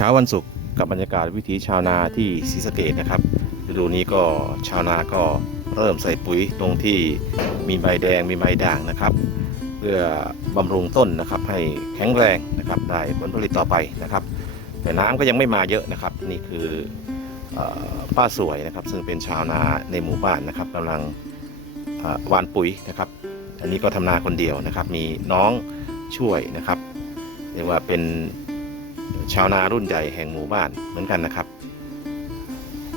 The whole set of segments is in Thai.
เช้าวันศุกร์กับบรรยากาศวิถีชาวนาที่ศรีสะเกดนะครับฤดูนี้ก็ชาวนาก็เริ่มใส่ปุ๋ยตรงที่มีใบแดงมีใบด่างนะครับ เพื่อบำรุงต้นนะครับให้แข็งแรงนะครับได้ผลผลิตต่อไปนะครับ แต่น้ำก็ยังไม่มาเยอะนะครับ นี่คืออป้าสวยนะครับ ซึ่งเป็นชาวนาในหมู่บ้านนะครับกำลังหว่านปุ๋ยนะครับ อันนี้ก็ทำนาคนเดียวนะครับ มีน้องช่วยนะครับเรียกว่าเป็น ชาวนารุ่นใหญ่แห่งหมู่บ้านเหมือนกันนะครับ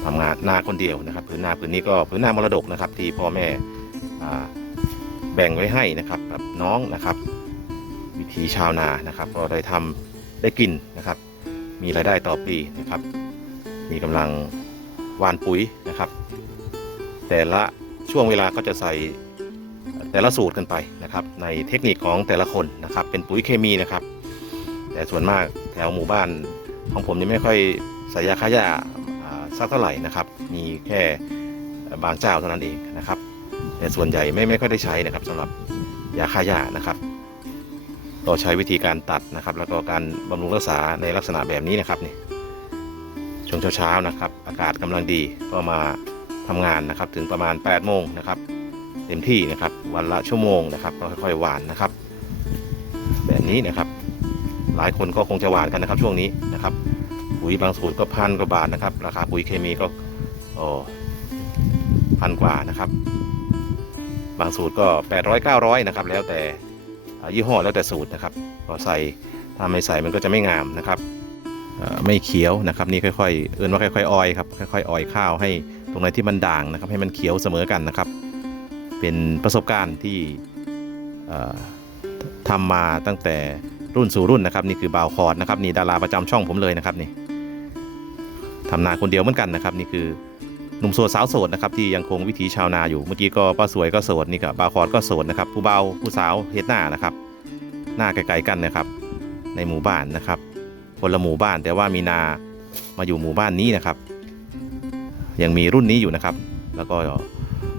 ทำงานนาคนเดียวนะครับพื้นนาพื้นนี้ก็พื้นนามรดกนะครับ ที่พ่อแม่แบ่งไว้ให้นะครับกับน้องนะครับ วิถีชาวนานะครับ ก็ได้ทำได้กินนะครับ มีรายได้ต่อปีนะครับ มีกำลังหวานปุ๋ยนะครับ แต่ละช่วงเวลาก็จะใส่แต่ละสูตรกันไปนะครับ ในเทคนิคของแต่ละคนนะครับ เป็นปุ๋ยเคมีนะครับ แต่ส่วนมาก แถวหมู่บ้าน ของผมยังไม่ค่อยใส่ยาฆ่าหญ้าสักเท่าไหร่นะครับ มีแค่บางเจ้าเท่านั้นเองนะครับ แต่ส่วนใหญ่ไม่ไม่ค่อยได้ใช้นะครับสำหรับยาฆ่าหญ้านะครับก็ใช้วิธีการตัดนะครับ แล้วก็การบำรุงรักษาในลักษณะแบบนี้นะครับนี่ช่วงเช้าๆนะครับ อากาศกำลังดีก็มาทำงานนะครับ ถึงประมาณ8โมงนะครับ เต็มที่นะครับ วันละชั่วโมงนะครับก็ค่อยๆหวานนะครับ แบบนี้นะครับ ลายคนก็คงจะหวานกันนะครับช่วงนี้นะครับปุ๋ยบางสูตรก็พันกว่าบาทนะครับ ราคาปุ๋ยเคมีก็พันกว่านะครับ บางสูตรก็ 800 900นะครับแล้วแต่ยี่ห้อแล้วแต่สูตรนะครับพอใส่ถ้าไม่ใส่มันก็จะไม่งามนะครับไม่เขียวนะครับนี่ค่อยๆ เอื้นว่าค่อยๆออยครับค่อยๆออยข้าวให้ตรงไหนที่มันด่างนะครับ ให้มันเขียวเสมอกันนะครับ เป็นประสบการณ์ที่ทำมาตั้งแต่ รุ่นสู่รุ่นนะครับนี่คือบาวคอร์ดนะครับนี่ดาราประจำช่องผมเลยนะครับนี่ทำนาคนเดียวเหมือนกันนะครับนี่คือหนุ่มโสดสาวโสดนะครับที่ยังคงวิถีชาวนาอยู่เมื่อกี้ก็ป้าสวยก็โสดนี่กับบาวคอร์ดก็โสดนะครับผู้เบาผู้สาวเฮ็ดหน้านะครับ หน้าไกลๆกันนะครับ ในหมู่บ้านนะครับ คนละหมู่บ้านแต่ว่ามีนามาอยู่หมู่บ้านนี้นะครับ ยังมีรุ่นนี้อยู่นะครับ แล้วก็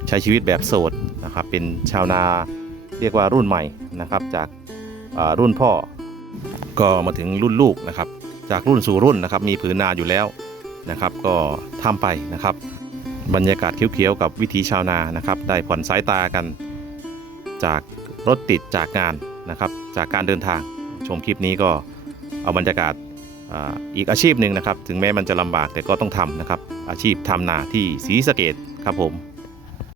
ใช้ชีวิตแบบโสดนะครับเป็นชาวนาเรียกว่ารุ่นใหม่นะครับจากรุ่นพ่อ ก็มาถึงรุ่นลูกนะครับ จากรุ่นสู่รุ่นนะครับ มีผืนนาอยู่แล้วนะครับ ก็ทำไปนะครับ บรรยากาศเขียวๆกับวิถีชาวนานะครับ ได้ผ่อนสายตากัน จากรถติดจากงานนะครับ จากการเดินทางชมคลิปนี้ก็เอาบรรยากาศอีกอาชีพหนึ่งนะครับ ถึงแม้มันจะลำบากแต่ก็ต้องทำนะครับ อาชีพทำนาที่ศรีสะเกดครับผม